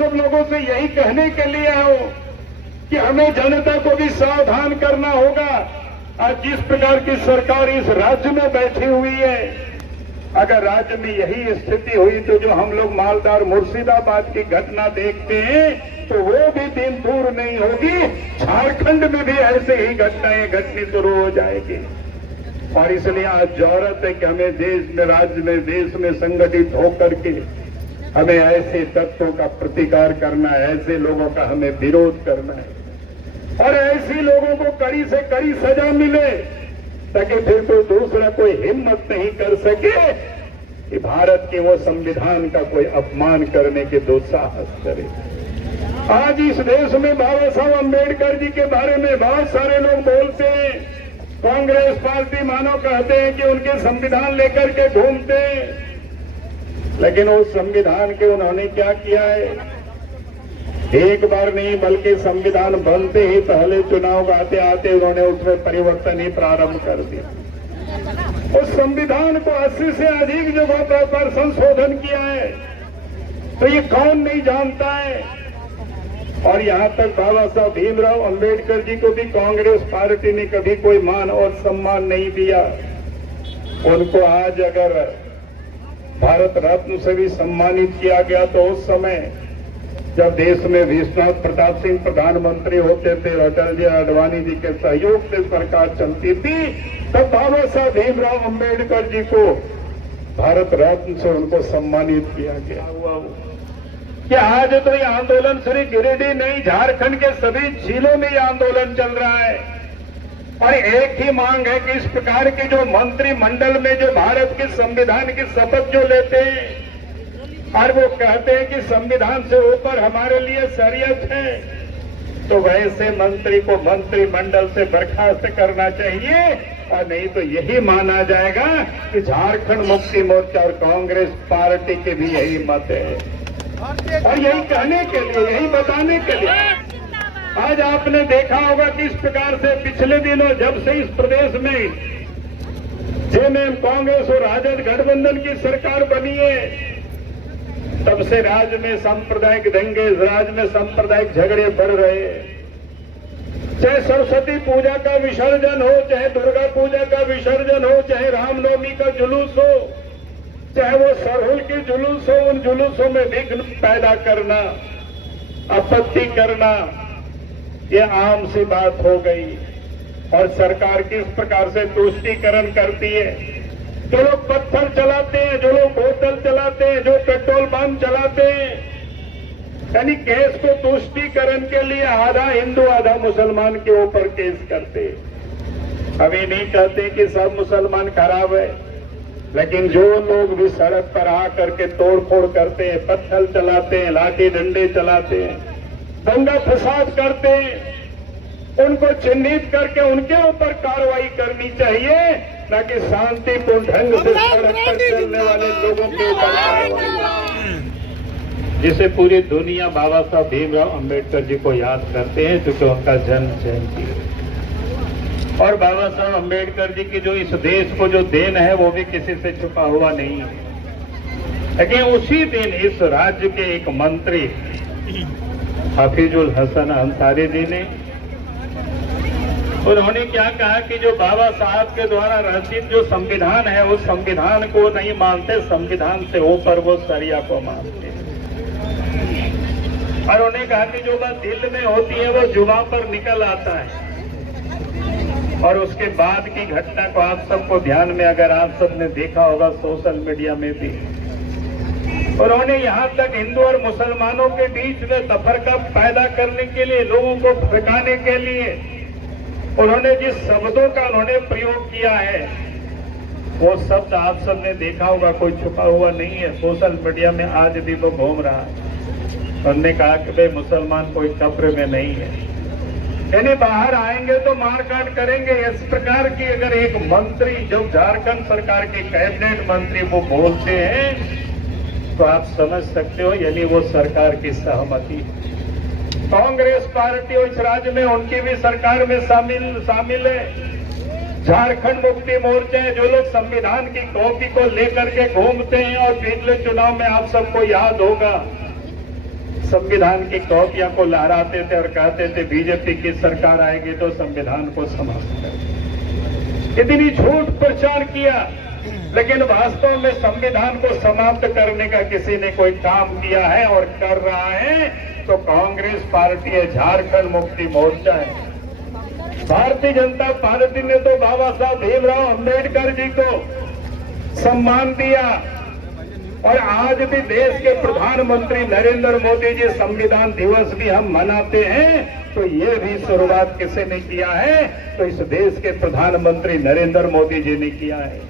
सब लोगों से यही कहने के लिए आया हूं कि हमें जनता को भी सावधान करना होगा। आज जिस प्रकार की सरकार इस राज्य में बैठी हुई है, अगर राज्य में यही स्थिति हुई तो जो हम लोग मालदार मुर्शिदाबाद की घटना देखते हैं तो वो भी दिन दूर नहीं होगी, झारखंड में भी ऐसे ही घटनाएं घटनी शुरू हो जाएगी। और इसलिए आज जरूरत है कि हमें देश में, राज्य में, देश में संगठित होकर के हमें ऐसे तत्वों का प्रतिकार करना है, ऐसे लोगों का हमें विरोध करना है और ऐसे लोगों को कड़ी से कड़ी सजा मिले ताकि फिर कोई दूसरा कोई हिम्मत नहीं कर सके कि भारत के वो संविधान का कोई अपमान करने के दुस्साहस करे। आज इस देश में बाबा साहब अम्बेडकर जी के बारे में बहुत सारे लोग बोलते हैं। कांग्रेस पार्टी मानो कहते हैं कि उनके संविधान लेकर के घूमते हैं, लेकिन उस संविधान के उन्होंने क्या किया है? एक बार नहीं बल्कि संविधान बनते ही पहले चुनाव आते आते उन्होंने उसमें परिवर्तन ही प्रारंभ कर दिया। उस संविधान को 80 से अधिक जगहों पर संशोधन किया है, तो ये कौन नहीं जानता है। और यहां तक बाबा साहब भीमराव अंबेडकर जी को भी कांग्रेस पार्टी ने कभी कोई मान और सम्मान नहीं दिया। उनको आज अगर भारत रत्न से भी सम्मानित किया गया तो उस समय जब देश में विश्वनाथ प्रताप सिंह प्रधानमंत्री होते थे, अटल जी अडवाणी जी के सहयोग से सरकार चलती थी, तब बाबा साहब भीमराव अंबेडकर जी को भारत रत्न से उनको सम्मानित किया गया। कि आज तो ये आंदोलन सिर्फ गिरिडीह नहीं, झारखंड के सभी जिलों में ये आंदोलन चल रहा है और एक ही मांग है कि इस प्रकार के जो मंत्रिमंडल में जो भारत के संविधान की शपथ जो लेते हैं और वो कहते हैं कि संविधान से ऊपर हमारे लिए शरीयत है, तो वैसे मंत्री को मंत्रिमंडल से बर्खास्त करना चाहिए और नहीं तो यही माना जाएगा कि झारखंड मुक्ति मोर्चा और कांग्रेस पार्टी के भी यही मत है। और यही कहने के लिए, यही बताने के लिए आज आपने देखा होगा कि इस प्रकार से पिछले दिनों जब से इस प्रदेश में जेएमएम कांग्रेस और राजद गठबंधन की सरकार बनी है, तब से राज्य में सांप्रदायिक दंगे, राज्य में सांप्रदायिक झगड़े बढ़ रहे हैं। चाहे सरस्वती पूजा का विसर्जन हो, चाहे दुर्गा पूजा का विसर्जन हो, चाहे रामनवमी का जुलूस हो, चाहे वो सरहुल के जुलूस हो, उन जुलूसों में विघ्न पैदा करना, आपत्ति करना, ये आम सी बात हो गई। और सरकार किस प्रकार से तुष्टीकरण करती है। जो लोग पत्थर चलाते हैं, जो लोग बोतल चलाते हैं, जो पेट्रोल बम चलाते हैं, यानी केस को तुष्टीकरण के लिए आधा हिंदू आधा मुसलमान के ऊपर केस करते हैं। हम ये नहीं कहते कि सब मुसलमान खराब है, लेकिन जो लोग भी सड़क पर आ करके तोड़फोड़ करते हैं, पत्थर चलाते हैं, लाठी डंडे चलाते हैं, दंगा फसाद करते हैं, उनको चिन्हित करके उनके ऊपर कार्रवाई करनी चाहिए, न कि शांतिपूर्ण ढंग से सड़क पर चलने वाले लोगों के ऊपर कार्रवाई। जिसे पूरी दुनिया बाबा साहब भीमराव अंबेडकर जी को याद करते हैं क्योंकि उनका जन्म जयंती है। और बाबा साहब अंबेडकर जी की जो इस देश को जो देन है वो भी किसी से छुपा हुआ नहीं है। लेकिन उसी दिन इस राज्य के एक मंत्री हफीजुल हसन अंसारी जी ने, उन्होंने क्या कहा कि जो बाबा साहब के द्वारा रचित जो संविधान है उस संविधान को नहीं मानते, संविधान से ऊपर वो शरिया को मानते हैं। और उन्होंने कहा कि जो बात दिल में होती है वो जुबान पर निकल आता है। और उसके बाद की घटना को आप सबको ध्यान में, अगर आप सबने देखा होगा सोशल मीडिया में भी, उन्होंने यहाँ तक हिंदू और मुसलमानों के बीच में तफरका पैदा करने के लिए, लोगों को भड़काने के लिए उन्होंने जिस शब्दों का उन्होंने प्रयोग किया है वो शब्द आप सबने देखा होगा, कोई छुपा हुआ नहीं है। सोशल मीडिया में आज भी वो घूम रहा है। उन्होंने कहा कि भाई मुसलमान कोई कब्र में नहीं है, यानी बाहर आएंगे तो मारकाट करेंगे। इस प्रकार की अगर एक मंत्री, जो झारखंड सरकार के कैबिनेट मंत्री वो बोलते हैं तो आप समझ सकते हो यानी वो सरकार की सहमति। कांग्रेस पार्टी इस राज्य में उनकी भी सरकार में शामिल है। झारखंड मुक्ति मोर्चे जो लोग संविधान की कॉपी को लेकर के घूमते हैं, और पिछले चुनाव में आप सबको याद होगा संविधान की कॉपियां को लहराते थे और कहते थे बीजेपी की सरकार आएगी तो संविधान को समाप्त करेंगे। इतनी झूठ प्रचार किया, लेकिन वास्तव में संविधान को समाप्त करने का किसी ने कोई काम किया है और कर रहा है तो कांग्रेस पार्टी है, झारखंड मुक्ति मोर्चा है। भारतीय जनता पार्टी ने तो बाबा साहब भीमराव अंबेडकर जी को सम्मान दिया और आज भी देश के प्रधानमंत्री नरेंद्र मोदी जी संविधान दिवस भी हम मनाते हैं, तो ये भी शुरुआत किसी ने किया है तो इस देश के प्रधानमंत्री नरेंद्र मोदी जी ने किया है।